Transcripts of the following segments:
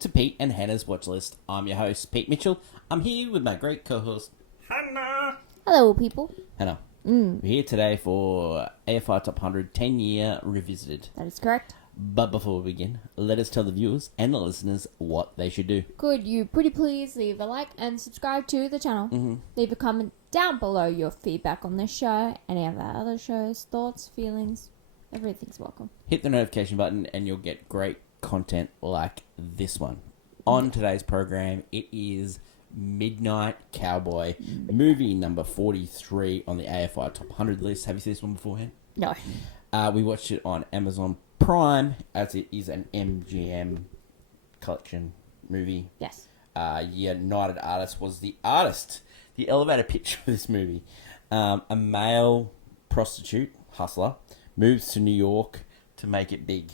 to Pete and Hannah's Watch List. I'm your host, Pete Mitchell. I'm here with my great co-host, Hannah. Hello, people. Hannah, we're here today for AFI Top 100 10-Year Revisited. That is correct. But before we begin, let us tell the viewers and the listeners what they should do. Could you pretty please leave a like and subscribe to the channel? Mm-hmm. Leave a comment down below your feedback on this show, any of our other shows, thoughts, feelings. Everything's welcome. Hit the notification button and you'll get great content like this one. On today's program, it is Midnight Cowboy, movie number 43 on the AFI Top 100 list. Have you seen this one beforehand? No. We watched it on Amazon Prime, as it is an MGM collection movie. Yes. United Artists was the artist. The elevator pitch for this movie. A male prostitute, hustler, moves to New York to make it big.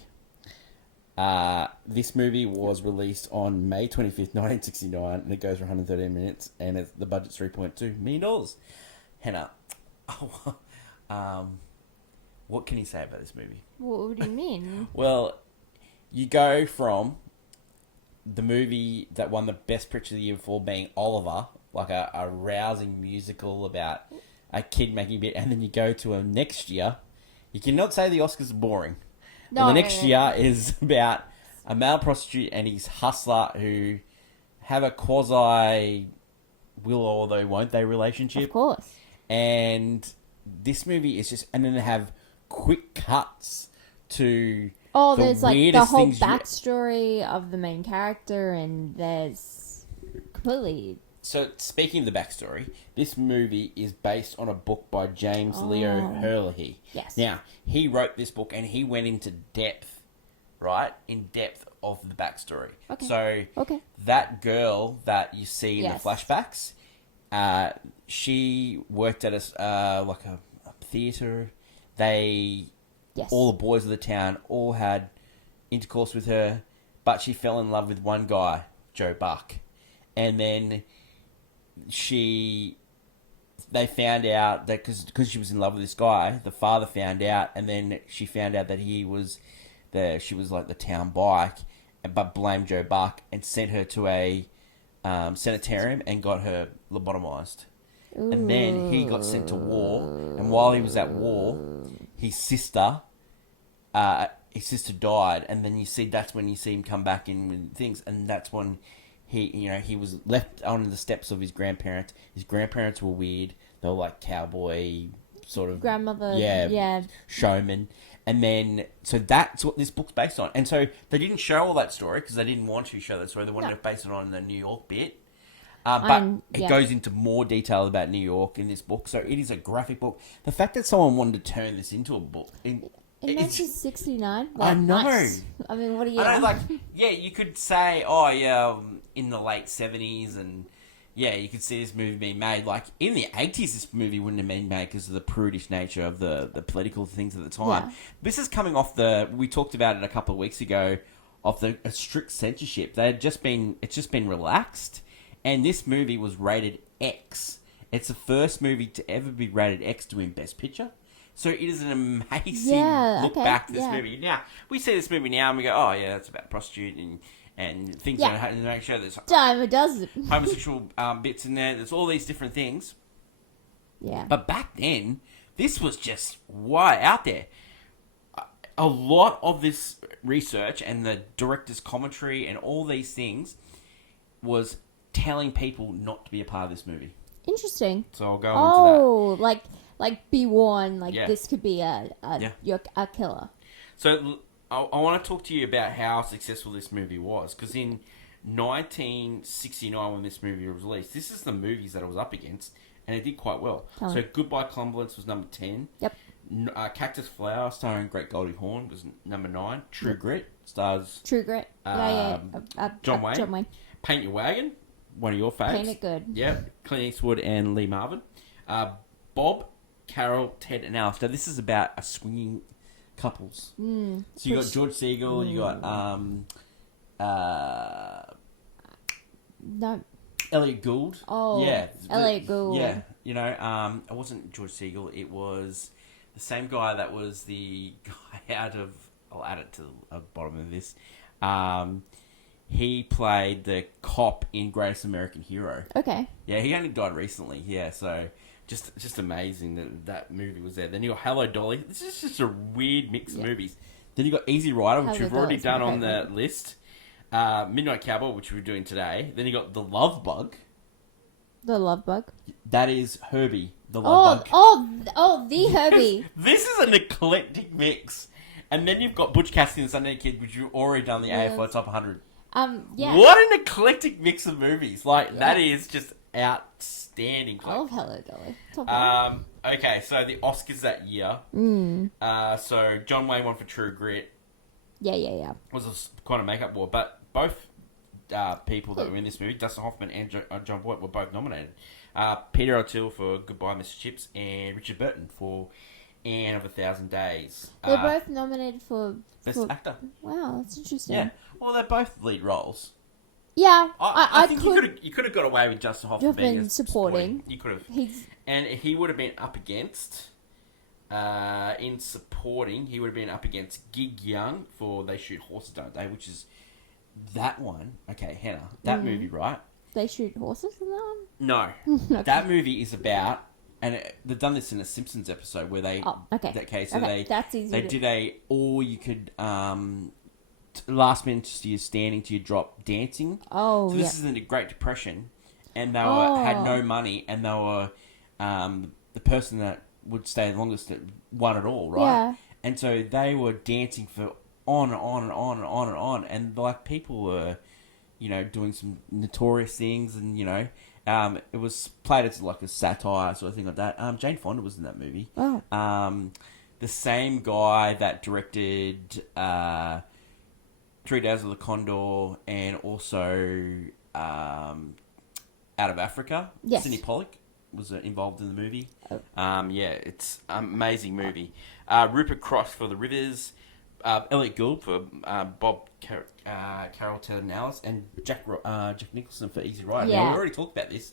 This movie was released on May 25th, 1969, and it goes for 113 minutes, and the budget's $3.2 million. Hannah, what can you say about this movie? What do you mean? Well, you go from the movie that won the Best Picture of the Year before being Oliver, like a rousing musical about a kid making a bit, and then you go to a next year. You cannot say the Oscars are boring. No, And the next year is about a male prostitute and his hustler who have a quasi will or they won't they relationship. Of course. And this movie is just, and then they have quick cuts to There's like the weirdest whole things backstory of the main character, and there's completely... So, speaking of the backstory, this movie is based on a book by James Leo Hurley. Yes. Now, he wrote this book and he went into depth, right? In depth of the backstory. Okay. So, that girl that you see in the flashbacks, she worked at a theatre. All the boys of the town all had intercourse with her, but she fell in love with one guy, Joe Buck. And then they found out that because she was in love with this guy, the father found out, and then she found out that she was like the town bike, but blamed Joe Buck and sent her to a sanitarium and got her lobotomized. Ooh. And then he got sent to war, and while he was at war, his sister died, and then that's when you see him come back in with things, and that's when he was left on the steps of his grandparents. His grandparents were weird. They were like cowboy sort of grandmother, showman. And then, so that's what this book's based on. And so they didn't show all that story because they didn't want to show that story. They wanted to base it on the New York bit. But it goes into more detail about New York in this book. So it is a graphic book. The fact that someone wanted to turn this into a book... In 1969? I know. Nice. I mean, what do you... I know, you could say, in the late 70s, and, you could see this movie being made. Like, in the 80s, this movie wouldn't have been made because of the prudish nature of the political things at the time. Yeah. This is coming off we talked about it a couple of weeks ago, of the strict censorship. It's just been relaxed, and this movie was rated X. It's the first movie to ever be rated X to win Best Picture. So it is an amazing look back to this movie. Now, we see this movie now and we go, that's about prostitute and things that happen in the show. There's homosexual bits in there. There's all these different things. Yeah. But back then, this was just way out there. A lot of this research and the director's commentary and all these things was telling people not to be a part of this movie. Interesting. So I'll go on to that. Like be warned, this could be a killer. So I want to talk to you about how successful this movie was, because in 1969 when this movie was released, this is the movies that it was up against, and it did quite well. So Goodbye Columbus was number 10. Yep. Cactus Flower, starring Great Goldie Hawn, was number 9. True Grit stars John Wayne. Paint Your Wagon, one of your faves. Paint It Good. Yep. Clint Eastwood and Lee Marvin. Bob, Carol, Ted, and Alice. Now, this is about a swinging couples. So you got George Segal, you got Elliot Gould. Oh, yeah, Elliot Gould. Yeah, it wasn't George Segal. It was the same guy that was the guy out of. I'll add it to the bottom of this. He played the cop in Greatest American Hero. Okay. Yeah, he only died recently. Yeah, so just amazing that movie was there. Then you got Hello Dolly. This is just a weird mix of movies. Then you got Easy Rider, which Hello we've already Dolly's done my on the list. Midnight Cowboy, which we're doing today. Then you got The Love Bug. The Love Bug. That is Herbie, the Love Bug. The Herbie. This is an eclectic mix. And then you've got Butch Cassidy and the Sunday Kid, which you've already done the AFI Top 100. Yeah. What an eclectic mix of movies. Like, that is just outstanding. I love Hello Dolly. Top Okay, so the Oscars that year. So John Wayne won for True Grit. Yeah. Was a kind of makeup war, but both people that were in this movie, Dustin Hoffman and John Voight, were both nominated. Peter O'Toole for Goodbye, Mr. Chips, and Richard Burton for Anne of a Thousand Days. They're both nominated for Best Actor. Wow, that's interesting. Yeah, well, they're both lead roles. Yeah, I think you could have got away with Dustin Hoffman being supporting. You could have, and he would have been up against. In supporting, he would have been up against Gig Young for They Shoot Horses, Don't They? Which is that one. Okay, Hannah, that movie, right? They shoot horses in that one? No. Okay. That movie is about, and they've done this in a Simpsons episode where they... Oh, okay. So that's easy. They did a all-you-could... last minute to your standing to your drop dancing. Oh, so this is in the Great Depression, and they had no money, and they were the person that would stay the longest that won it all, right? Yeah. And so they were dancing for on and on and on and on and on, and like people were, doing some notorious things, and it was played as like a satire sort of thing like that. Jane Fonda was in that movie. Oh. The same guy that directed 3 Days of the Condor and also Out of Africa. Yes. Sidney Pollack was involved in the movie. Oh. It's an amazing movie. Rupert Cross for The Rivers, Elliot Gould for Bob Carroll Tedanalis, and Jack Nicholson for Easy Rider. Yeah. Now, we already talked about this.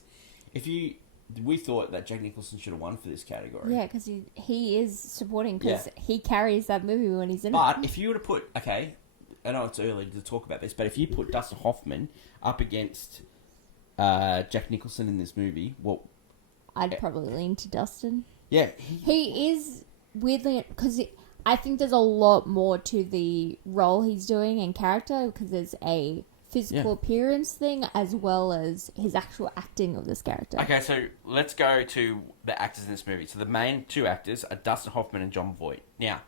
We thought that Jack Nicholson should have won for this category. Yeah, because he is supporting, because he carries that movie when he's in it. But if you were to put... Okay, I know it's early to talk about this, but if you put Dustin Hoffman up against Jack Nicholson in this movie, well... I'd probably lean to Dustin. Yeah. He is weirdly... Because I think there's a lot more to the role he's doing and character, because there's a physical appearance thing as well as his actual acting of this character. Okay, so let's go to the actors in this movie. So the main two actors are Dustin Hoffman and John Voight. Now,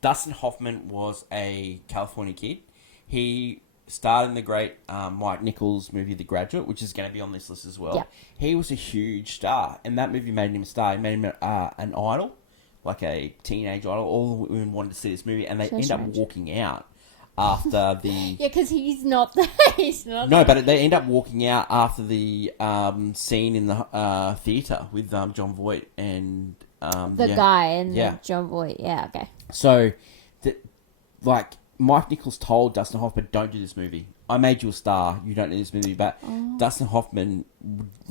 Dustin Hoffman was a California kid. He starred in the great Mike Nichols movie The Graduate, which is going to be on this list as well. Yeah. He was a huge star, and that movie made him a star. It made him an idol, like a teenage idol. All the women wanted to see this movie, and they end up walking out after the... Yeah, because he's not there. No, but they end up walking out after the scene in the theatre with John Voight and... the guy and John Voight. Yeah, okay. So, Mike Nichols told Dustin Hoffman, don't do this movie. I made you a star. You don't need this movie. But Dustin Hoffman...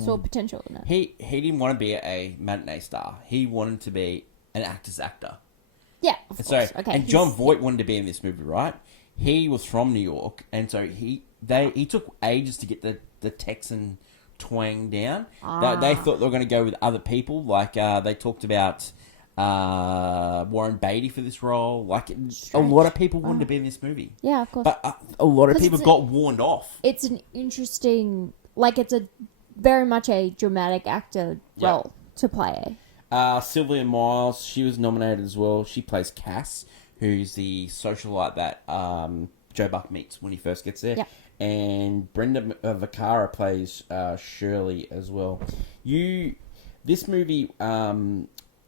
Saw potential in it. He didn't want to be a matinee star. He wanted to be an actor's actor. Yeah, of course. Okay, and John Voight wanted to be in this movie, right? He was from New York, and so he took ages to get the Texan twang down. They thought they were going to go with other people. Like, they talked about... Warren Beatty for this role. Like, a lot of people wanted to be in this movie. Yeah, of course. But a lot of people got warned off. It's an interesting... Like, it's a very much a dramatic actor role to play. Sylvia Miles, she was nominated as well. She plays Cass, who's the socialite that Joe Buck meets when he first gets there. Yeah. And Brenda Vaccaro plays Shirley as well. This movie...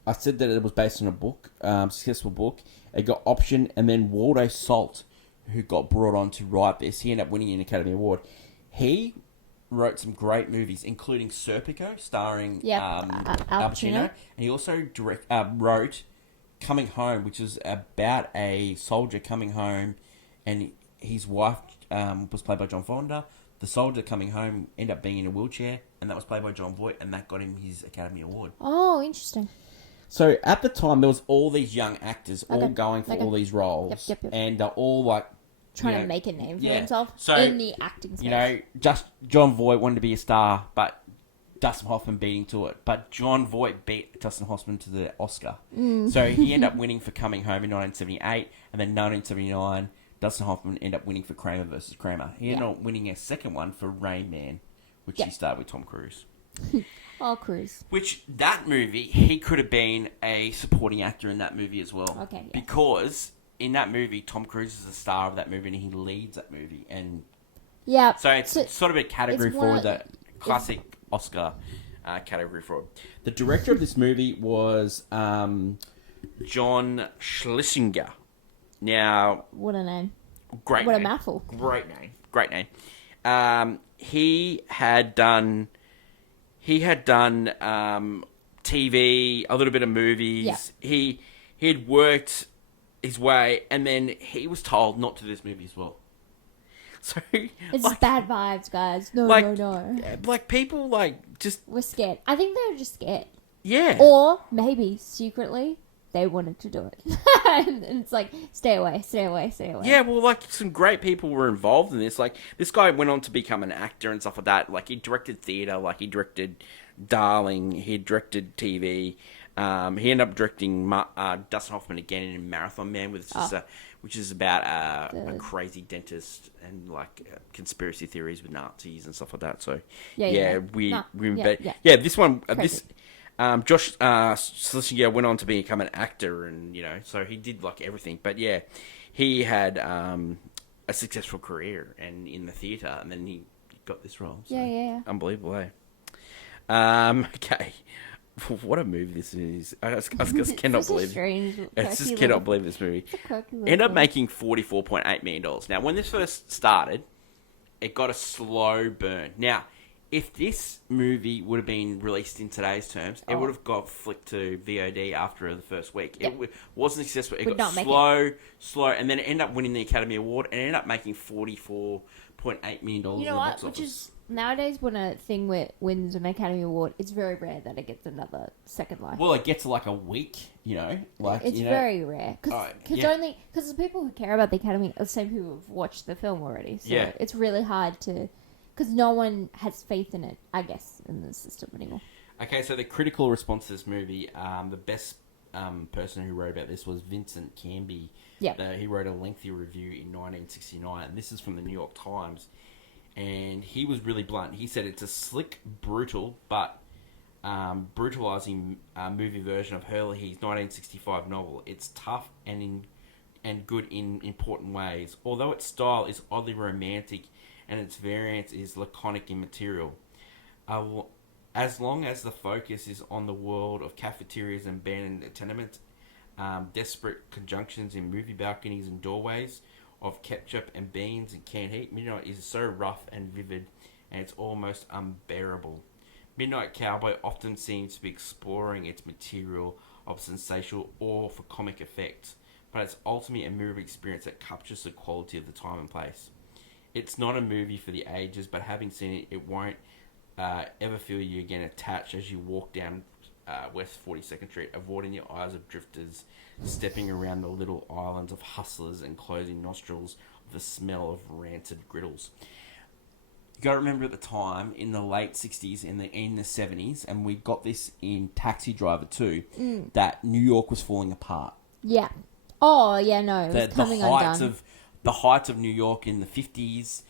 I said that it was based on a book, successful book. It got optioned, and then Waldo Salt, who got brought on to write this, he ended up winning an Academy Award. He wrote some great movies, including Serpico, starring Al Pacino. And he also wrote Coming Home, which is about a soldier coming home, and his wife was played by John Fonda. The soldier coming home ended up being in a wheelchair, and that was played by John Voight, and that got him his Academy Award. Oh, interesting. So, at the time, there was all these young actors all going for all these roles. Yep. And they're all, like, trying to make a name for yeah. himself So, in the acting space. You know, just John Voight wanted to be a star, but Dustin Hoffman beat him to it. But John Voight beat Dustin Hoffman to the Oscar. So he ended up winning for Coming Home in 1978, and then 1979, Dustin Hoffman ended up winning for Kramer versus Kramer. He ended up winning a second one for Rain Man, which he starred with Tom Cruise. Oh, Cruise. Which, that movie, he could have been a supporting actor in that movie as well. Okay, yeah. Because in that movie, Tom Cruise is the star of that movie, and he leads that movie. And yeah. so it's sort of a category for the classic Oscar category for it. The director of this movie was John Schlesinger. Now, what a name! Great. What name. a mouthful! Great name. He had done TV, a little bit of movies. Yeah. He had worked his way, and then he was told not to do this movie as well. So it's bad vibes, guys. No. Like, people just we're scared. I think they were just scared. Yeah. Or maybe secretly they wanted to do it, and it's like, stay away. Yeah, well, some great people were involved in this. This guy went on to become an actor and stuff like that. He directed theatre. He directed Darling. He directed TV. He ended up directing Dustin Hoffman again in Marathon Man, which is about a crazy dentist and conspiracy theories with Nazis and stuff like that. So this one Josh Schlesinger went on to become an actor, and so he did everything. But he had a successful career and in the theatre, and then he got this role. So, unbelievable, eh? Okay. What a movie this is. I just cannot believe it. I just cannot believe this movie. Ended up making $44.8 million. Now, when this first started, it got a slow burn. Now, if this movie would have been released in today's terms, it would have got flicked to VOD after the first week. It wasn't successful. It got slow, and then it ended up winning the Academy Award, and ended up making $44.8 million. You know what? Which is, nowadays, when a thing wins an Academy Award, it's very rare that it gets another second life. Well, it gets a week, it's very rare. Because the people who care about the Academy are the same people who've watched the film already. So it's really hard to... Because no one has faith in it, I guess, in the system anymore. Okay, so the critical response to this movie, the best person who wrote about this was Vincent Canby. Yeah. He wrote a lengthy review in 1969, and this is from the New York Times. And he was really blunt. He said it's a slick, brutal, but brutalizing movie version of Hurley's 1965 novel. It's tough and good in important ways, although its style is oddly romantic and its variance is laconic in material. As long as the focus is on the world of cafeterias and abandoned tenements, desperate conjunctions in movie balconies and doorways, of ketchup and beans and canned heat, Midnight is so rough and vivid, and it's almost unbearable. Midnight Cowboy often seems to be exploring its material of sensational or for comic effect, but it's ultimately a movie experience that captures the quality of the time and place. It's not a movie for the ages, but having seen it, it won't ever feel you again attached as you walk down West 42nd Street, avoiding the eyes of drifters, stepping around the little islands of hustlers and closing nostrils of the smell of rancid griddles. You got to remember at the time, in the late 60s and in the 70s, and we got this in Taxi Driver too, that New York was falling apart. Yeah. Oh, yeah, no, it was coming undone. The heights of New York in the 50s,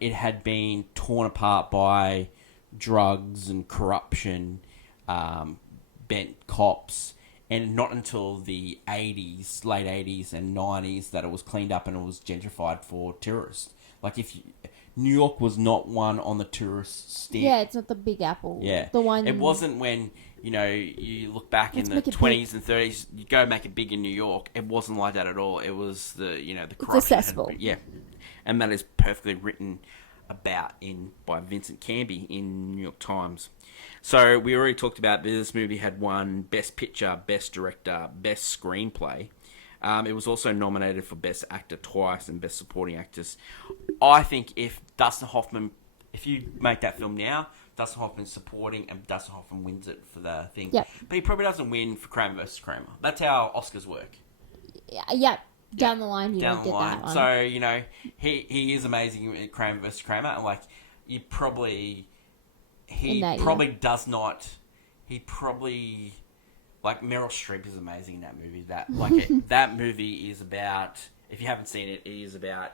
it had been torn apart by drugs and corruption, bent cops, and not until the 80s, late 80s and 90s that it was cleaned up and it was gentrified for tourists. New York was not one on the tourist stamp. Yeah, it's not the Big Apple. Yeah. The one... It wasn't when, you look back in the 20s and 30s, you go make it big in New York. It wasn't like that at all. It was the corruption. It's accessible. And that is perfectly written about by Vincent Canby in New York Times. So we already talked about this movie had won Best Picture, Best Director, Best Screenplay. It was also nominated for Best Actor twice and Best Supporting Actress. I think if you make that film now, Dustin Hoffman's supporting and Dustin Hoffman wins it for the thing. Yep. But he probably doesn't win for Kramer versus Kramer. That's how Oscars work. Yeah. down the line you down don't the get line. that one. So, you know, he is amazing in Kramer versus Kramer, and like you probably does not. He probably like Meryl Streep is amazing in that movie. That movie is about. If you haven't seen it, it is about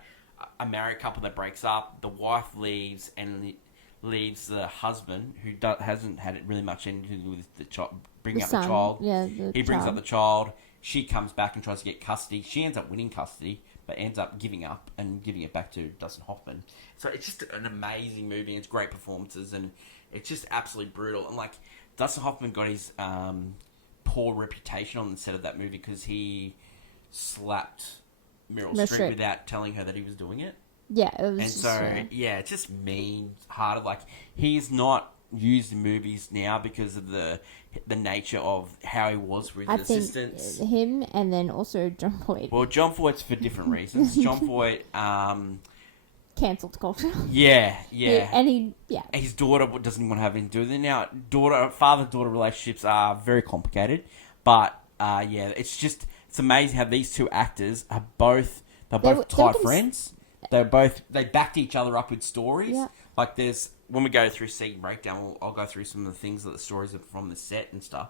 a married couple that breaks up. The wife leaves and leaves the husband who hasn't had really much anything to do with the child. Bringing up the child. Yeah, he brings up the child. She comes back and tries to get custody. She ends up winning custody, but ends up giving up and giving it back to Dustin Hoffman. So it's just an amazing movie. It's great performances, and it's just absolutely brutal. And like Dustin Hoffman got his poor reputation on the set of that movie because he slapped Meryl Streep without telling her that he was doing it. Yeah, it was. And just, so it's just mean-hearted. Like he's not used in movies now because of the nature of how he was with assistants. Think him and then also John Voight. Well, John Voight's for different reasons. John Voight, cancelled culture. Yeah. And his daughter doesn't want to have anything to do with it. Now, father-daughter relationships are very complicated, but it's amazing how these two actors are both tight friends. They backed each other up with stories. Yeah. Like when we go through scene breakdown, I'll go through some of the things that the stories are from the set and stuff.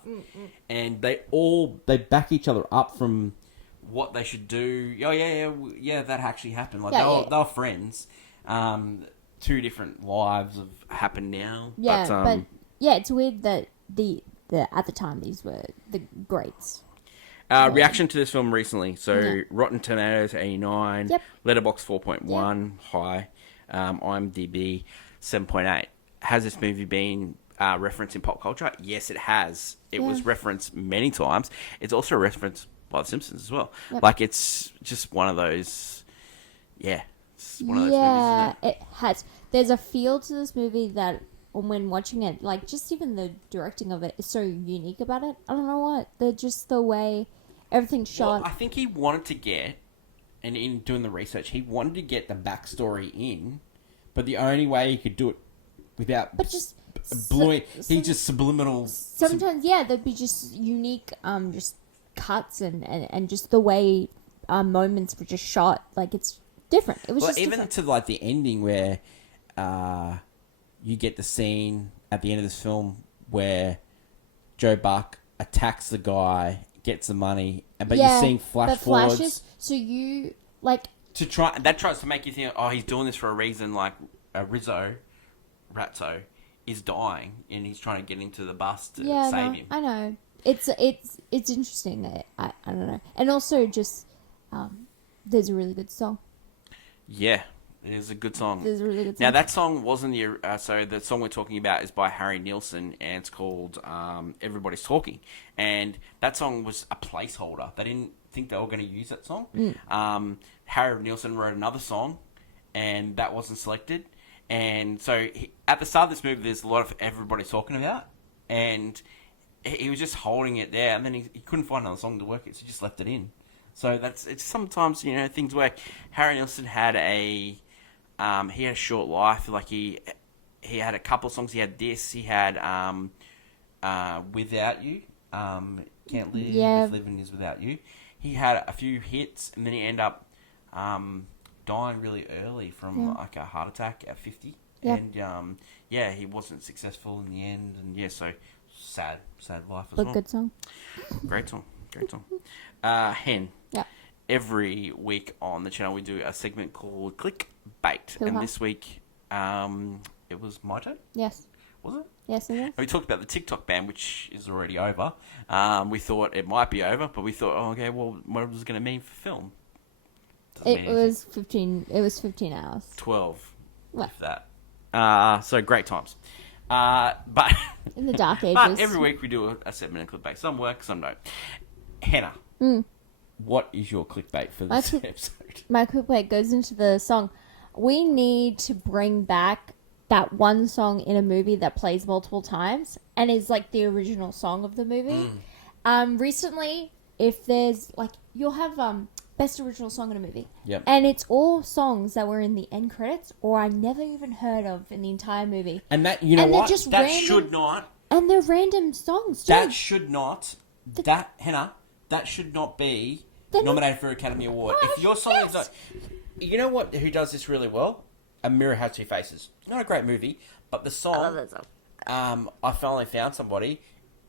And they back each other up from what they should do. Oh yeah, that actually happened. Like they were friends. Two different lives have happened now. Yeah, but it's weird that the at the time these were the greats. Reaction to this film recently. So Rotten Tomatoes 89, Yep. Letterboxd 4.1, high, IMDb 7.8. Has this movie been referenced in pop culture? Yes, it has. It was referenced many times. It's also referenced by The Simpsons as well. Yep. Like it's just one of those. Yeah, it's one of those movies. Isn't it? It has. There's a feel to this movie that when watching it, like just even the directing of it is so unique about it. I don't know what. They're just the way everything's shot. Well, I think he wanted to get, and in doing the research, he wanted to get the backstory in, but the only way he could do it without just subliminal. Sometimes, there'd be just unique, just cuts and just the way moments were just shot. Like it's different. It was just even different. to like the ending where you get the scene at the end of this film where Joe Buck attacks the guy, gets the money, but you're seeing flashes. So you like that tries to make you think, oh, he's doing this for a reason. Like Ratso is dying, and he's trying to get into the bus to save him. I know. It's interesting. I don't know, and also just there's a really good song. Yeah. It is a good song. There's a really good song. Now, that song wasn't the song we're talking about is by Harry Nilsson, and it's called Everybody's Talking. And that song was a placeholder. They didn't think they were going to use that song. Harry Nilsson wrote another song, and that wasn't selected. And so, at the start of this movie, there's a lot of Everybody's Talking about, and he was just holding it there, and then he couldn't find another song to work it, so he just left it in. So, it's sometimes, things work. Harry Nilsson had he had a short life. Like he had a couple of songs. He had this. He had Without You. Can't live if living is without you. He had a few hits, and then he ended up dying really early from like a heart attack at 50. Yeah. And he wasn't successful in the end. And so sad life as well. Good song. Great song. Hen. Yeah. Every week on the channel we do a segment called Clickbait, and this week it was my turn. Yes. Was it? Yes, it was. We talked about the TikTok ban, which is already over. We thought it might be over, but we thought, okay, well, what was it going to mean for film? It was 15 hours. 12. What? If that. So great times. But in the dark ages. But every week we do a segment of clickbait. Some work, some don't. Hannah. What is your clickbait for this episode? My clickbait goes into the song. We need to bring back that one song in a movie that plays multiple times and is like the original song of the movie. Recently, if there's like, you'll have best original song in a movie. Yep. And it's all songs that were in the end credits or I never even heard of in the entire movie. And that, you know what? Just that random, should not. And they're random songs too. That should not. Hannah, that should not be nominated for Academy Award. If your song is not... You know what? Who does this really well? A Mirror Has Two Faces. Not a great movie, but the song... I love that song. I Finally Found Somebody...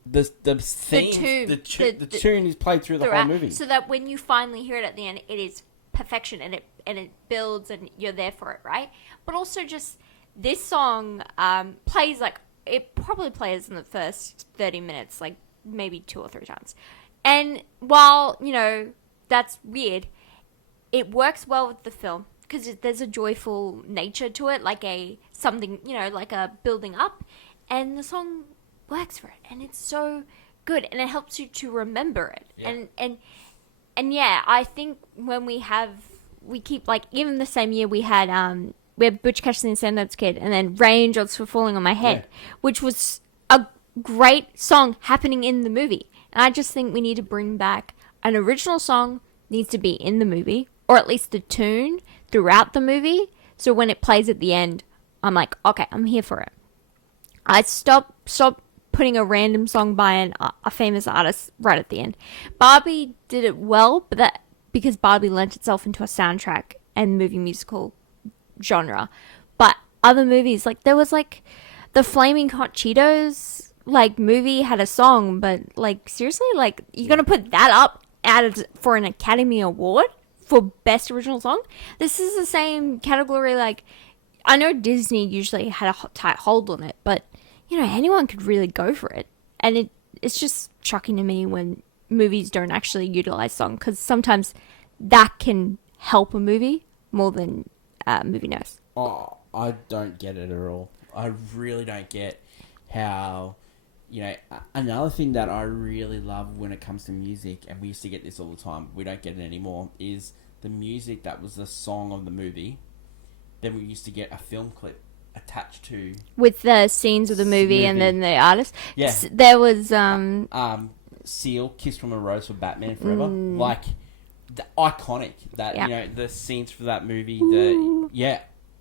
The theme, the tune is played through the whole movie. So that when you finally hear it at the end, it is perfection, and it builds, and you're there for it, right? But also just this song plays like it probably plays in the first 30 minutes, like maybe 2 or 3 times. And while that's weird, it works well with the film because there's a joyful nature to it, like something like a building up, and the song works for it, and it's so good, and it helps you to remember it. And yeah, I think when we keep like, even the same year we have Butch Cassidy and Sundance Kid, and then Raindrops Were Falling on My Head, which was a great song happening in the movie. And I just think we need to bring back an original song, needs to be in the movie, or at least the tune throughout the movie, so when it plays at the end, I'm like, okay, I'm here for it. I stop putting a random song by a famous artist right at the end. Barbie did it well, but that because Barbie lent itself into a soundtrack and movie musical genre. But other movies, like there was like the Flaming Hot Cheetos like movie had a song, but like seriously, like you're gonna put that up for an Academy Award for Best Original Song? This is the same category. Like I know Disney usually had a tight hold on it, but anyone could really go for it. And it's just shocking to me when movies don't actually utilize song, because sometimes that can help a movie more than movie knows. Oh, I don't get it at all. I really don't get how, another thing that I really love when it comes to music, and we used to get this all the time, we don't get it anymore, is the music that was the song of the movie. Then we used to get a film clip attached to with the scenes of the movie and then the artist. Yeah, there was Seal, Kiss from a Rose for Batman Forever, like the iconic that the scenes for that movie.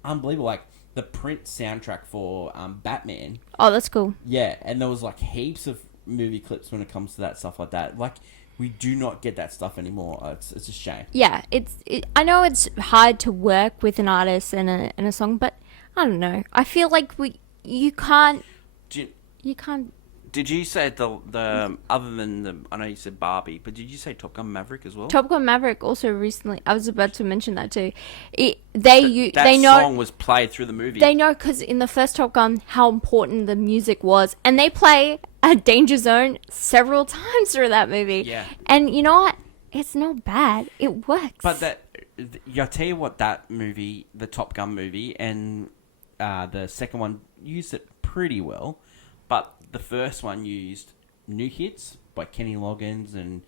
Unbelievable. Like the Prince soundtrack for Batman. Oh, that's cool. Yeah, and there was like heaps of movie clips when it comes to that stuff like that. Like we do not get that stuff anymore. It's a shame. Yeah, I know it's hard to work with an artist and a song, but I don't know. I feel like you can't. Did you say the other than I know you said Barbie, but did you say Top Gun Maverick as well? Top Gun Maverick also recently. I was about to mention that too. That song was played through the movie. They know because in the first Top Gun how important the music was, and they play a Danger Zone several times through that movie. Yeah. And you know what? It's not bad. It works. But I'll tell you what, that movie, the Top Gun movie, and the second one used it pretty well, but the first one used new hits by Kenny Loggins and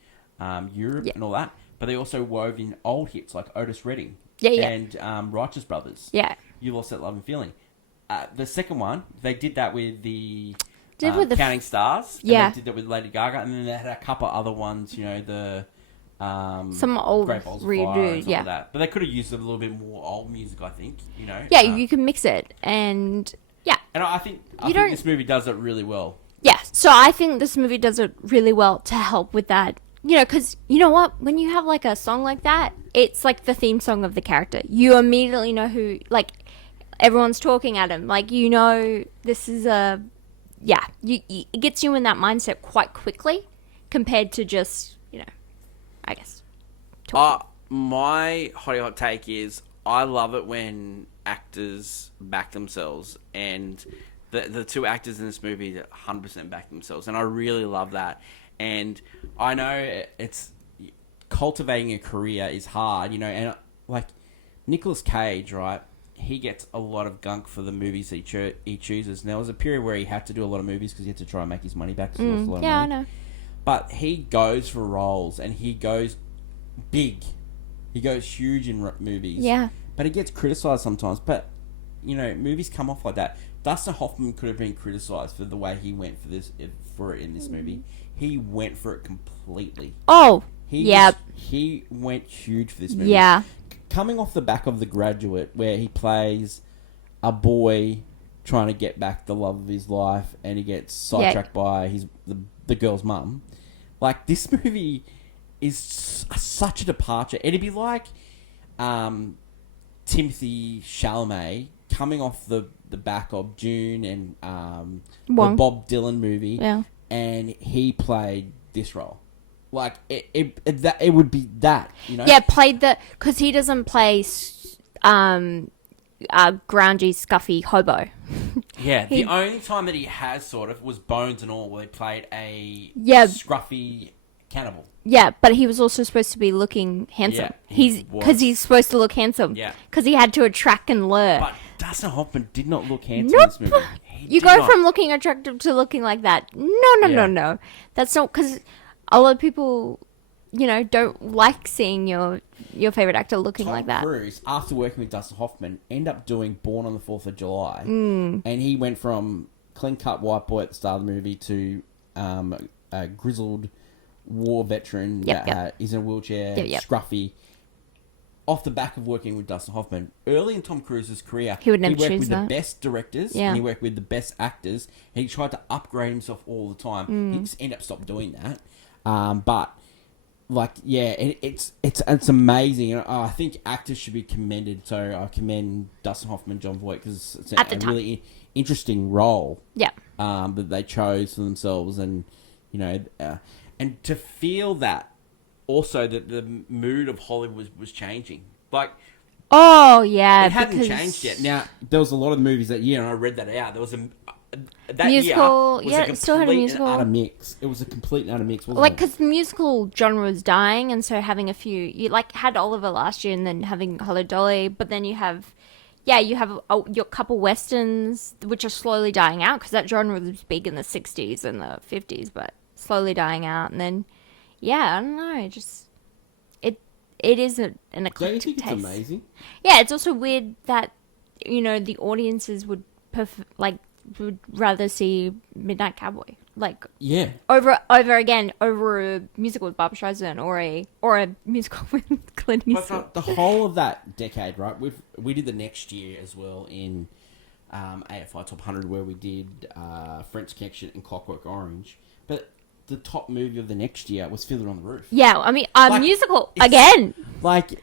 Europe and all that, but they also wove in old hits like Otis Redding and Righteous Brothers. Yeah. You Lost That Love and Feeling. The second one, they did that with the Counting Stars. And they did that with Lady Gaga, and then they had a couple other ones, some old Great Balls of Fire and stuff like that. But they could have used a little bit more old music, I think, Yeah, you can mix it, and yeah. And I think this movie does it really well. Yeah, so I think this movie does it really well to help with that. Because you know what? When you have like a song like that, it's like the theme song of the character. You immediately know who, like, everyone's talking at him. Like, this is a... Yeah, it gets you in that mindset quite quickly compared to just, I guess, talking. My hot take is I love it when actors back themselves, and the two actors in this movie 100% back themselves, and I really love that. And I know it's cultivating a career is hard, and like Nicolas Cage, right? He gets a lot of gunk for the movies he chooses. Now, there was a period where he had to do a lot of movies because he had to try and make his money back. So he lost a lot of money. I know. But he goes for roles, and he goes big. He goes huge in movies. Yeah. But he gets criticised sometimes. But, movies come off like that. Dustin Hoffman could have been criticised for the way he went for it in this movie. He went for it completely. Oh, He went huge for this movie. Yeah. Coming off the back of The Graduate, where he plays a boy trying to get back the love of his life, and he gets sidetracked by the girl's mum. Like, this movie such a departure. It'd be like Timothy Chalamet coming off the back of Dune and the Bob Dylan movie, and he played this role. Like it would be that, you know. Yeah, played because he doesn't play groundy, scuffy hobo. Yeah, the only time that he has sort of was Bones and All, where he played a scruffy cannibal. Yeah, but he was also supposed to be looking handsome. Yeah, he's supposed to look handsome. Yeah, because he had to attract and lure. But Dustin Hoffman did not look handsome in this movie. You go from looking attractive to looking like that. No. That's not, because a lot of people, don't like seeing your favorite actor looking like that. Tom Cruise, after working with Dustin Hoffman, ended up doing Born on the 4th of July. And he went from clean-cut white boy at the start of the movie to a grizzled war veteran that is in a wheelchair, scruffy. Off the back of working with Dustin Hoffman, early in Tom Cruise's career, he worked with the best directors and he worked with the best actors, and he tried to upgrade himself all the time. He just ended up stopped doing that. But it's amazing. I think actors should be commended. So I commend Dustin Hoffman, Jon Voight, because it's a really interesting role. Yeah. That they chose for themselves, and and to feel that. Also, that the mood of Hollywood was changing. Like, it hadn't changed yet. Now, there was a lot of movies that year, and I read that out. There was that musical, year was it still had a musical. Utter mix. It was a complete utter mix, wasn't it? Because the musical genre was dying, and so having a few, you had Oliver last year, and then having Hello Dolly, but then you have your couple westerns, which are slowly dying out, because that genre was big in the 60s and the 50s, but slowly dying out, and then. Yeah, I don't know. It is an eclectic taste. Don't you think taste. It's amazing? Yeah, it's also weird that the audiences would rather see Midnight Cowboy over a musical with Barbra Streisand or a musical with Clint Eastwood. But the whole of that decade, right? We did the next year as well in AFI Top 100, where we did French Connection and Clockwork Orange, but. The top movie of the next year was Fiddler on the Roof. Yeah, I mean, musical again. Like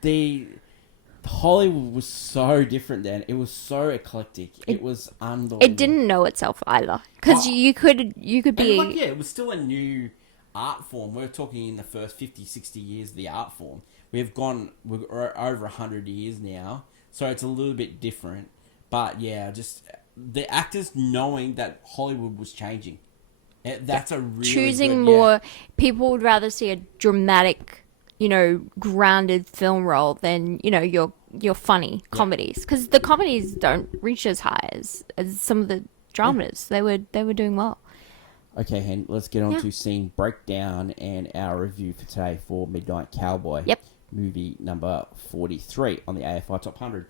the Hollywood was so different then. It was so eclectic. It was unbelievable. It didn't know itself either, because you could be. And it was still a new art form. We're talking in the first 50, 60 years of the art form. We're over 100 years now, so it's a little bit different. But yeah, just the actors knowing that Hollywood was changing. That's a really choosing good, more. People would rather see a dramatic, grounded film role than your funny comedies, because the comedies don't reach as high as some of the dramas. They were doing well. Okay, Hen, let's get on to scene breakdown and our review for today for Midnight Cowboy. Yep. Movie number 43 on the AFI Top 100.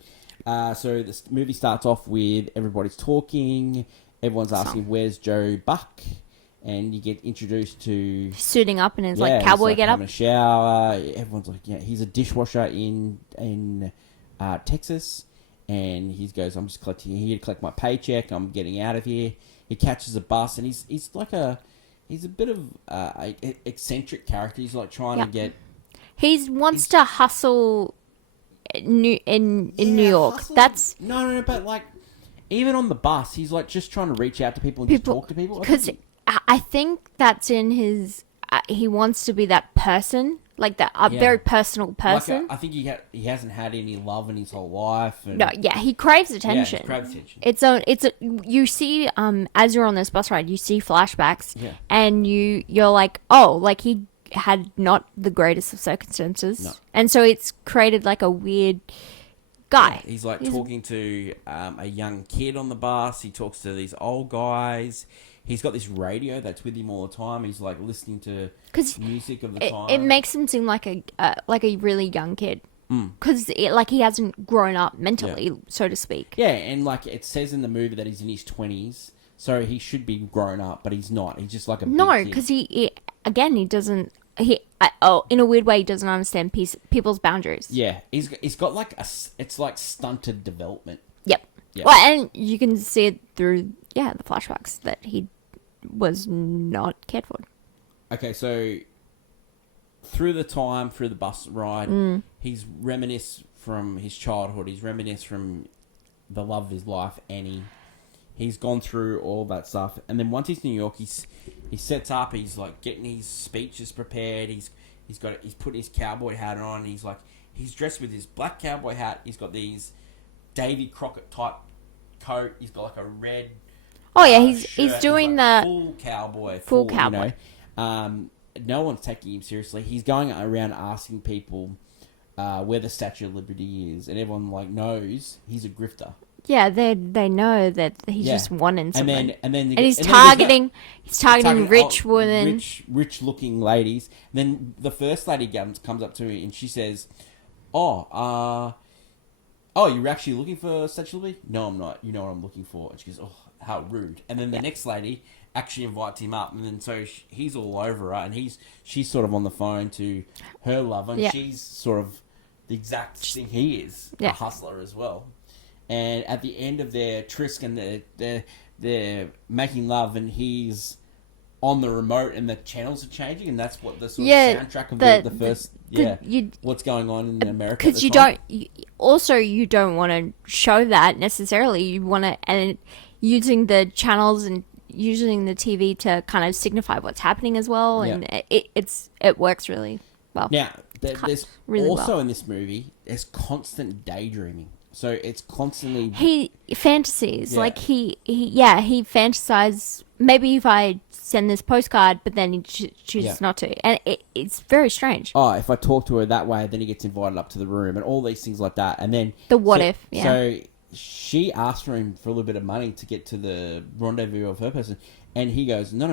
So this movie starts off with everybody's talking. Everyone's asking, "Where's Joe Buck?" And you get introduced to suiting up in his cowboy get up. Having a shower. Everyone's like, he's a dishwasher in Texas, and he goes, "I'm just here to collect my paycheck. I'm getting out of here." He catches a bus, and he's a bit of a eccentric character. He's like trying to get. He wants to hustle in New York. Hustle? That's no, but like even on the bus, he's like just trying to reach out to people and just talk to people. Because I think that's in his. He wants to be that person, like that very personal person. I think he hasn't had any love in his whole life. And he craves attention. Yeah, he craves attention. You see, as you're on this bus ride, you see flashbacks, and you're like, oh, like he had not the greatest of circumstances, and so it's created like a weird guy. Yeah, he's talking to a young kid on the bus. He talks to these old guys. He's got this radio that's with him all the time. He's like listening to music of the time. It makes him seem like a really young kid, because he hasn't grown up mentally, so to speak. Yeah, and like it says in the movie that he's in his 20s, so he should be grown up, but he's not. He's just like a big kid. Because he doesn't. In a weird way, he doesn't understand people's boundaries. Yeah, he's got like it's like stunted development. Yep. Well, and you can see it through the flashbacks that he was not cared for. Okay, so through the bus ride, he's reminisced from his childhood. He's reminisced from the love of his life, Annie. He's gone through all that stuff, and then once he's in New York, he sets up. He's like getting his speeches prepared. He's put his cowboy hat on. He's dressed with his black cowboy hat. He's got these Davy Crockett type coat. He's got like a red. Oh yeah, he's shirt. doing he's the full cowboy. Full cowboy. You know, no one's taking him seriously. He's going around asking people where the Statue of Liberty is, and everyone like knows he's a grifter. Yeah, they know that he's just wanting something. And he's targeting rich old, women, rich looking ladies. And then the first lady comes up to me and she says, "Oh, you're actually looking for Statue of Liberty?" "No, I'm not. You know what I'm looking for." And she goes, "Oh, how rude." And then the next lady actually invites him up, and then so he's all over her, and she's sort of on the phone to her lover, and she's sort of the exact thing he is, a hustler as well. And at the end of their tryst, and they're making love, and he's on the remote, and the channels are changing, and that's what the sort of soundtrack of the first what's going on in America. Because you don't want to show that necessarily. You want to, and using the channels and using the TV to kind of signify what's happening as well, and it works really well. Now, there's really also in this movie, there's constant daydreaming. So it's constantly he fantasies he fantasizes. Maybe if I send this postcard, but then he chooses not to, and it's very strange. Oh, if I talk to her that way, then he gets invited up to the room, and all these things like that, and then the what if. Yeah. So she asked for him for a little bit of money to get to the rendezvous of her person, and he goes, no,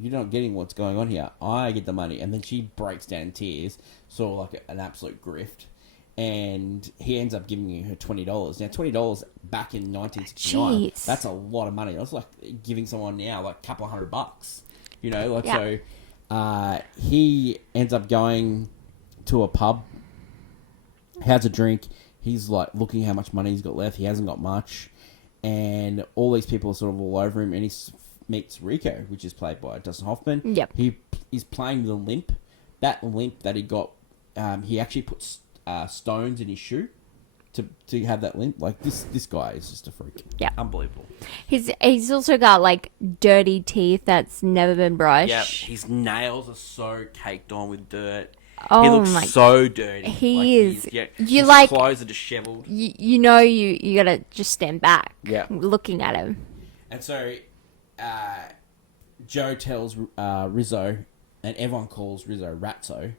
you're not getting what's going on here. I get the money, and then she breaks down in tears, sort of like an absolute grift. And he ends up giving her $20. Now, $20 back in 1969, that's a lot of money. That's like giving someone now like a couple of $100, you know. So he ends up going to a pub, has a drink. He's like looking how much money he's got left. He hasn't got much, and all these people are sort of all over him. And he meets Rico, which is played by Dustin Hoffman. Yep. He is playing the limp. That limp that he got, he actually puts stones in his shoe to have that limp. Like this guy is just a freak. Yeah, unbelievable. He's also got like dirty teeth that's never been brushed. Yeah, his nails are so caked on with dirt. Oh, he looks so dirty. He is. His clothes are disheveled. You know, you gotta just stand back. Yeah, looking at him. And so, Joe tells Rizzo, and everyone calls Rizzo Ratso.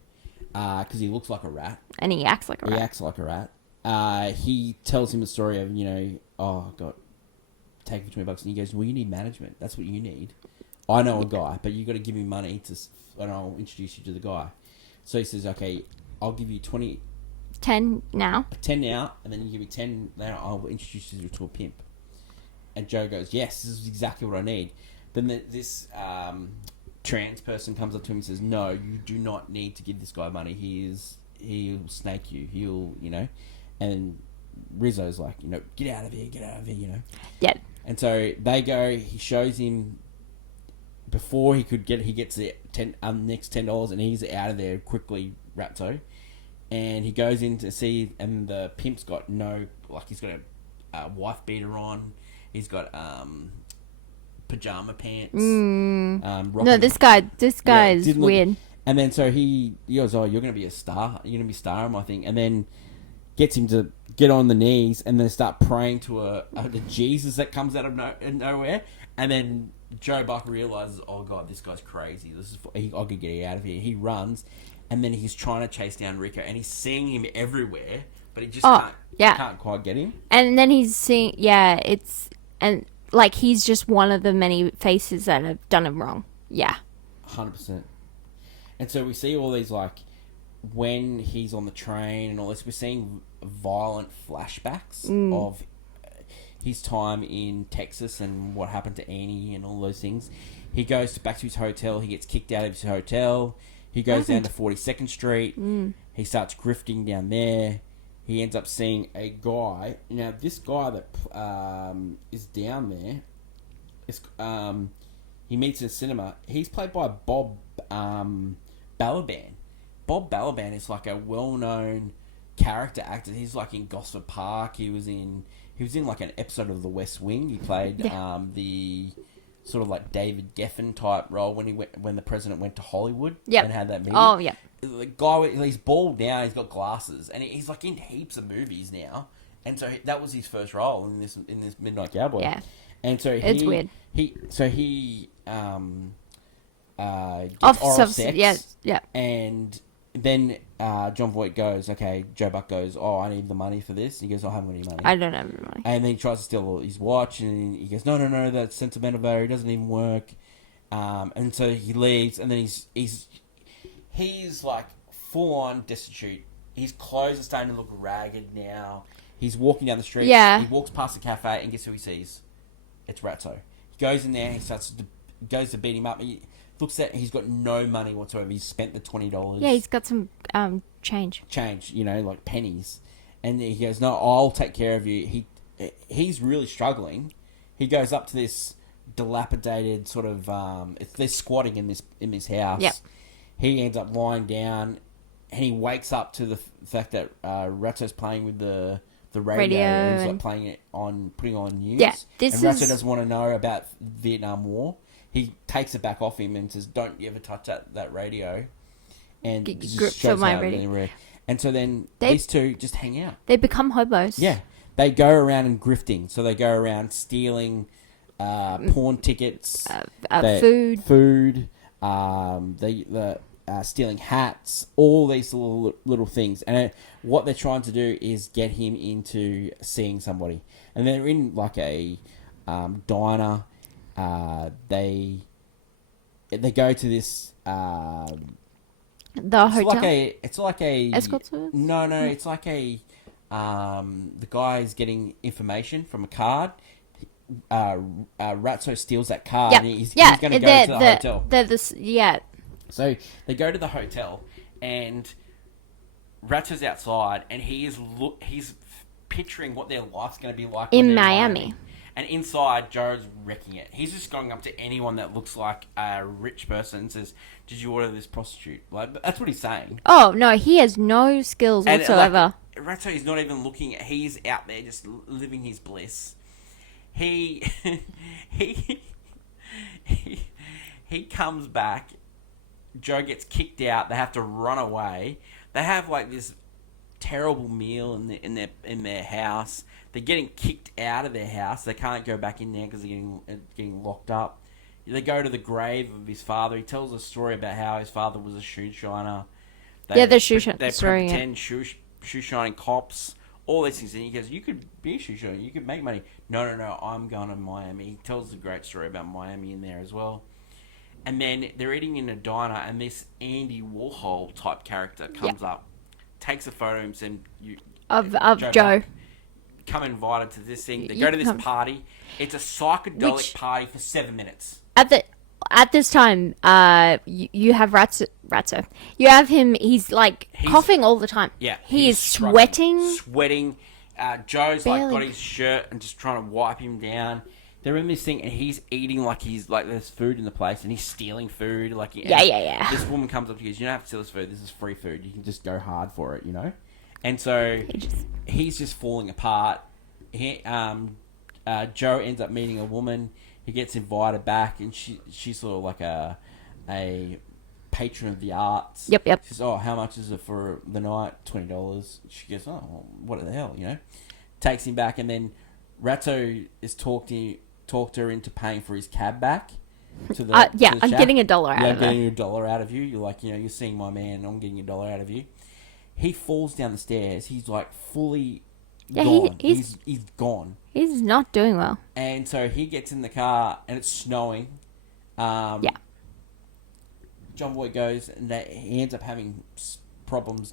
Because he looks like a rat. And he acts like a rat. He acts like a rat. He tells him a story of, take me $20. And he goes, well, you need management. That's what you need. I know a guy, but you got to give me money and I'll introduce you to the guy. So he says, okay, I'll give you 10 now. 10 now, and then you give me 10 now, I'll introduce you to a pimp. And Joe goes, yes, this is exactly what I need. Then this trans person comes up to him and says, no, you do not need to give this guy money. He'll snake you. He'll, and Rizzo's like, get out of here, Yeah. And so they go, he shows him before he gets the next $10, and he's out of there quickly, Ratso. And he goes in to see, and the pimp's got he's got a wife beater on. He's got pajama pants. No, this guy is weird. And then so he goes, oh, you're going to be a star. You're going to be a star in my thing. And then gets him to get on the knees and then start praying to a Jesus that comes out of nowhere. And then Joe Buck realizes, oh, God, this guy's crazy. I got to get out of here. He runs, and then he's trying to chase down Rico, and he's seeing him everywhere, but he just can't quite get him. And then he's seeing, he's just one of the many faces that have done him wrong. Yeah. 100%. And so we see all these, when he's on the train and all this, we're seeing violent flashbacks of his time in Texas and what happened to Annie and all those things. He goes back to his hotel. He gets kicked out of his hotel. He goes down to 42nd Street. He starts grifting down there. He ends up seeing a guy. Now, this guy that is down there, he meets in a cinema. He's played by Bob Balaban. Bob Balaban is like a well-known character actor. He's like in Gosford Park. He was in like an episode of The West Wing. He played the sort of like David Geffen type role when the president went to Hollywood and had that meeting. Oh, yeah. The guy, he's bald now. He's got glasses, and he's like in heaps of movies now. And so that was his first role in this Midnight Cowboy. Yeah. And so it's weird. He gets oral sex. Yeah. And then John Voight goes, okay, Joe Buck goes, oh, I need the money for this. And he goes, I haven't got any money. I don't have any money. And then he tries to steal his watch, and he goes, no, that's sentimental value. It doesn't even work. And so he leaves, and then he's like full on destitute. His clothes are starting to look ragged now. He's walking down the street. Yeah. He walks past the cafe, and guess who he sees? It's Ratso. He goes in there. He goes to beat him up. He looks at. He's got no money whatsoever. He's spent the $20. Yeah, he's got some change. Change, like pennies. And he goes, no, I'll take care of you. He's really struggling. He goes up to this dilapidated sort of. They're squatting in this house. Yep. He ends up lying down, and he wakes up to the fact that Ratso's playing with the radio and he's like putting on news. Yeah, and Ratso doesn't want to know about Vietnam War. He takes it back off him and says, "Don't you ever touch that radio." And just shows how radio. And so then these two just hang out. They become hobos. Yeah, they go around and grifting. So they go around stealing porn tickets, food. Stealing hats, all these little things, and what they're trying to do is get him into seeing somebody. And they're in like a diner. They go to this. The hotel. It's like a escort service. No, it's like a. The guy is getting information from a card. Ratso steals that card. Yep. And he's going to go to the hotel. So they go to the hotel, and Ratso's outside, and he's picturing what their life's going to be like in Miami. And inside, Joe's wrecking it. He's just going up to anyone that looks like a rich person and says, "Did you order this prostitute?" Like that's what he's saying. Oh no, he has no skills whatsoever. Ratso is not even looking. He's out there just living his bliss. He comes back. Joe gets kicked out. They have to run away. They have like this terrible meal in their house. They're getting kicked out of their house. They can't go back in there because they're getting locked up. They go to the grave of his father. He tells a story about how his father was a shoe shiner. The shoe shiner. They pretend shoe shining cops. All these things. And he goes, "You could be a shoe shiner. You could make money." No. I'm going to Miami. He tells a great story about Miami in there as well. And then they're eating in a diner, and this Andy Warhol type character comes up, takes a photo of him, of Joe. Come invited to this thing. They go to this party. It's a psychedelic party for 7 minutes. At this time, you have Ratso. You have him. He's coughing all the time. Yeah, he is sweating. Joe's got his shirt and just trying to wipe him down. They're in this thing, and he's eating there's food in the place, and he's stealing food. Yeah. This woman comes up to you, "You don't have to steal this food. This is free food. You can just go hard for it, you know." And so he's just falling apart. Joe ends up meeting a woman. He gets invited back, and she's sort of like a patron of the arts. Yep. She says, "Oh, how much is it for the night? $20. She goes, "Oh, well, what the hell, you know?" Takes him back, and then Ratso is talked her into paying for his cab back. To the I'm shack. getting $1 out of her. I'm getting $1 out of you. You're like, you're seeing my man. I'm getting $1 out of you. He falls down the stairs. He's like fully gone. He's gone. He's not doing well. And so he gets in the car, and it's snowing. John Voight goes, and he ends up having problems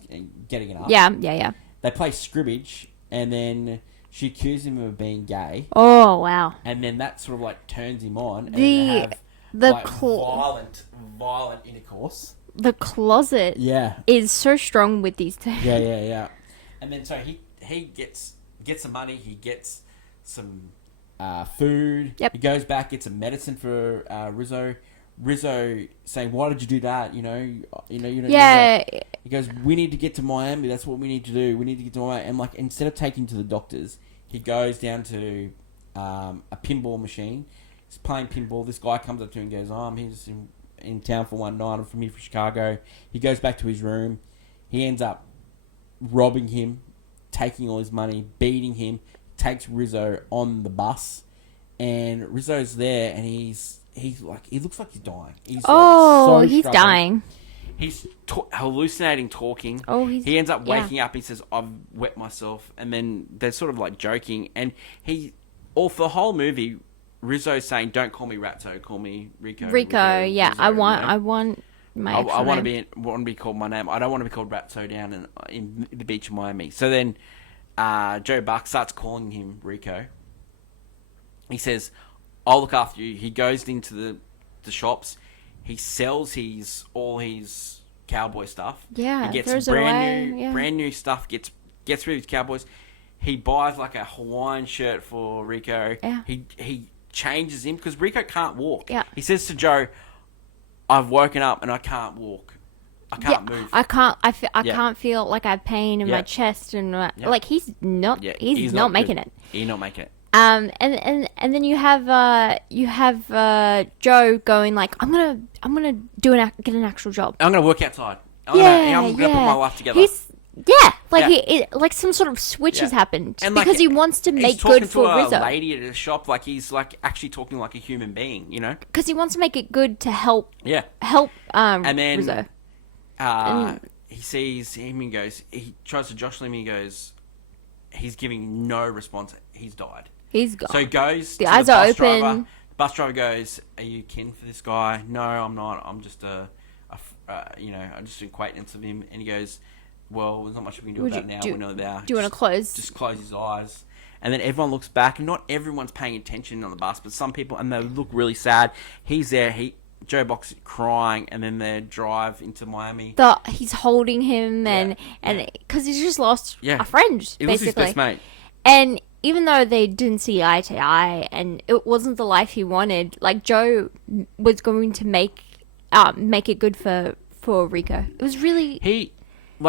getting it up. Yeah. They play scrimmage, and then she accused him of being gay. Oh, wow. And then that sort of turns him on, and the they have violent intercourse. The closet is so strong with these two. Yeah. And then so he gets some money, he gets some food. Yep. He goes back, gets some medicine for Rizzo. Rizzo saying, "Why did you do that? You don't do Yeah. that." He goes, "We need to get to Miami. That's what we need to do. We need to get to Miami." And like, instead of taking to the doctors, he goes down to a pinball machine. He's playing pinball. This guy comes up to him and goes, "Oh, I'm here just in town for one night. I'm from here from Chicago." He goes back to his room. He ends up robbing him, taking all his money, beating him, takes Rizzo on the bus, and Rizzo's there, and he's like, he looks like he's dying. He's so he's struggling. dying. He's hallucinating, talking. Oh, he ends up waking up. He says, "I've wet myself," and then they're sort of like joking, and for the whole movie, Rizzo's saying, "Don't call me Ratso, call me Rico." Rico, yeah, Rizzo, I want my I want name. to be called my name. I don't want to be called Ratso down in the beach of Miami. So then, Joe Buck starts calling him Rico. He says, "I'll look after you." He goes into the shops. He sells all his cowboy stuff. Yeah, he gets throws it away. brand new stuff. Gets rid of his cowboys. He buys like a Hawaiian shirt for Rico. Yeah. He changes him because Rico can't walk. Yeah. He says to Joe, "I've woken up and I can't walk. I can't move. I can't feel like I have pain in my Yeah. chest and Yeah. like he's not making good. it. He's not making it. And then you have Joe going like, I'm gonna get an actual job. I'm gonna work outside. I'm gonna put my life together." Like some sort of switch has happened And, like, because he wants to make he's talking good for to a Rizzo. lady at a shop, like he's like actually talking like a human being, Because he wants to make it good to help Yeah. and then Rizzo. He sees him and goes. He tries to jostle him. He goes. He's giving no response. He's died. He's gone. So he goes. The to eyes the are bus open. Driver. The bus driver goes, "Are you kin for this guy?" "No, I'm not. I'm just I'm just an acquaintance of him." And he goes, "Well, there's not much we can do about it now. We know that. Do you want to close? Just close his eyes." And then everyone looks back, and not everyone's paying attention on the bus, but some people, and they look really sad. He's there. Joe Box crying, and then they drive into Miami. He's holding him and because he's just lost a friend, He was his basically. best mate. And even though they didn't see eye to eye, and it wasn't the life he wanted, like Joe was going to make it good for Rico. It was really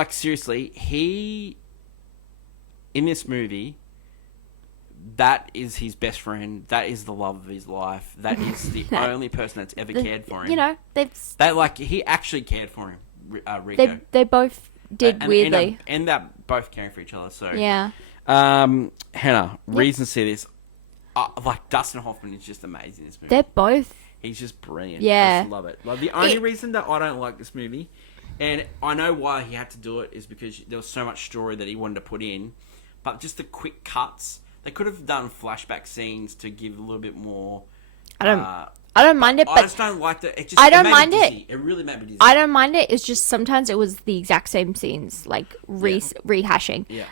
seriously, in this movie, that is his best friend. That is the love of his life. That is the only person that's ever cared for him. He actually cared for him, Rico. They both did weirdly. End up both caring for each other. So Yeah. Hannah, reason to see this. Dustin Hoffman is just amazing in this movie. They're both. He's just brilliant. Yeah. I just love it. Like, the only reason that I don't like this movie, and I know why he had to do it, is because there was so much story that he wanted to put in, but just the quick cuts. They could have done flashback scenes to give a little bit more. I don't mind it, but I just don't like that. It mind it. Dizzy. It really made me dizzy. I don't mind it. It's just sometimes it was the exact same scenes, like rehashing. Yeah.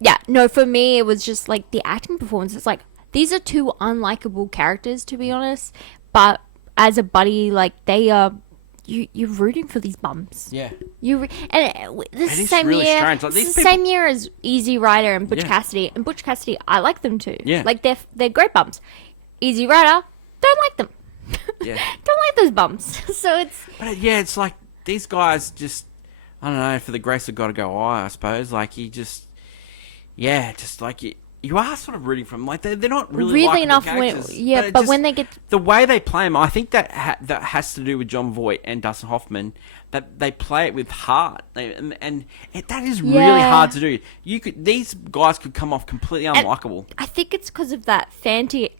Yeah. No, for me it was just like the acting performance. It's like these are two unlikable characters, to be honest. But as a buddy, like they are, you're rooting for these bums. Yeah. This is the is same really year. strange. Like, This these is the people- same year as Easy Rider and Butch Yeah. Cassidy. And Butch Cassidy, I like them too. Yeah. Like they're great bums. Easy Rider, don't like them. Yeah. Don't like those bums. So it's But it's like these guys just, I don't know, for the grace of God to go I suppose. Like you are sort of rooting for them. Like they're not really weirdly likable enough characters. but when they get the way they play them, I think that has to do with John Voight and Dustin Hoffman. That they play it with heart, and that is really hard to do. These guys could come off completely unlikable. I think it's because of that fantasy,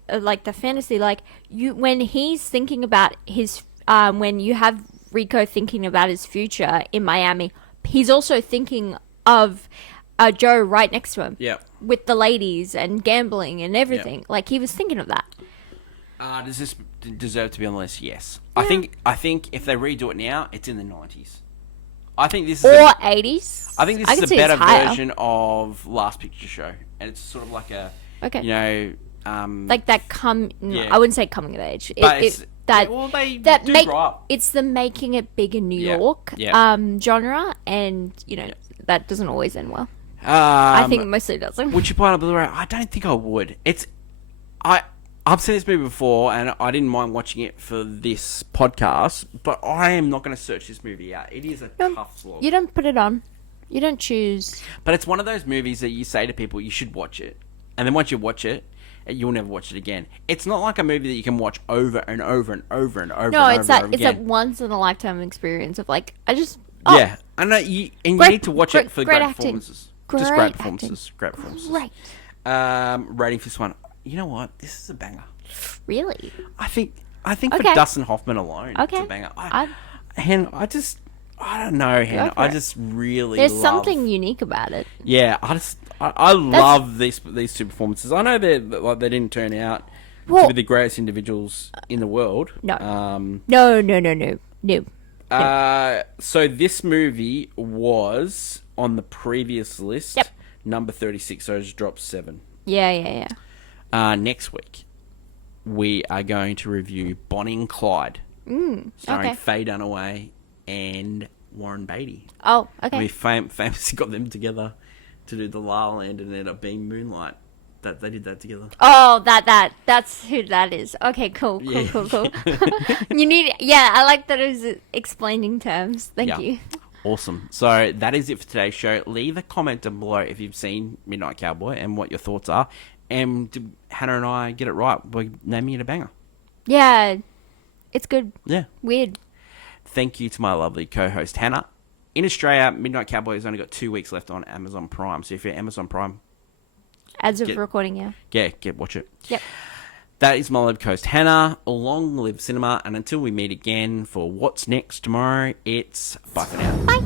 like when he's thinking about his, when you have Rico thinking about his future in Miami, he's also thinking of Joe right next to him. Yeah. With the ladies and gambling and everything. Yeah. Like he was thinking of that. Does this deserve to be on the list? Yes. Yeah. I think if they redo it now, it's in the 90s. I think this is 80s. I think this is a better version of Last Picture Show, and it's sort of like a like that I wouldn't say coming of age. Grow up. It's the making it big in New York genre, and that doesn't always end well. I think it mostly doesn't. Would you buy it on Blu-ray? I don't think I would. I've seen this movie before, and I didn't mind watching it for this podcast, but I am not going to search this movie out. It is a tough slog. You don't put it on. You don't choose. But it's one of those movies that you say to people, you should watch it. And then once you watch it, you'll never watch it again. It's not like a movie that you can watch over and over and over and over No, and it's over that again. it's a once in a lifetime experience of like Yeah, I know you need to watch it for great acting. performances. Great Just great acting. performances. Great performances. Right. Rating for this one. You know what? This is a banger. Really? I think for Okay. Dustin Hoffman alone, it's Okay. a banger. I I don't know, Hen. for I it. just really There's love... something unique about it. Yeah, I love these two performances. I know they didn't turn out to be the greatest individuals in the world. No. No. So this movie was on the previous list. Yep. Number 36, so it's dropped 7. Yeah. Next week, we are going to review Bonnie and Clyde, starring okay. Faye Dunaway and Warren Beatty. Oh, okay. We famously got them together to do the La La Land, and it ended up being Moonlight. That they did that together. Oh, that's who that is. Okay, cool. Yeah. You need, I like that it was explaining terms. Thank you. Awesome. So that is it for today's show. Leave a comment down below if you've seen Midnight Cowboy and what your thoughts are. And did Hannah and I get it right? We're naming it a banger. Yeah, it's good. Yeah. Weird. Thank you to my lovely co-host Hannah. In Australia, Midnight Cowboy has only got 2 weeks left on Amazon Prime. So if you're Amazon Prime, As of recording, yeah. watch it. Yep. That is my love co-host Hannah. Long live cinema. And until we meet again for What's Next tomorrow, it's bye for now. Bye.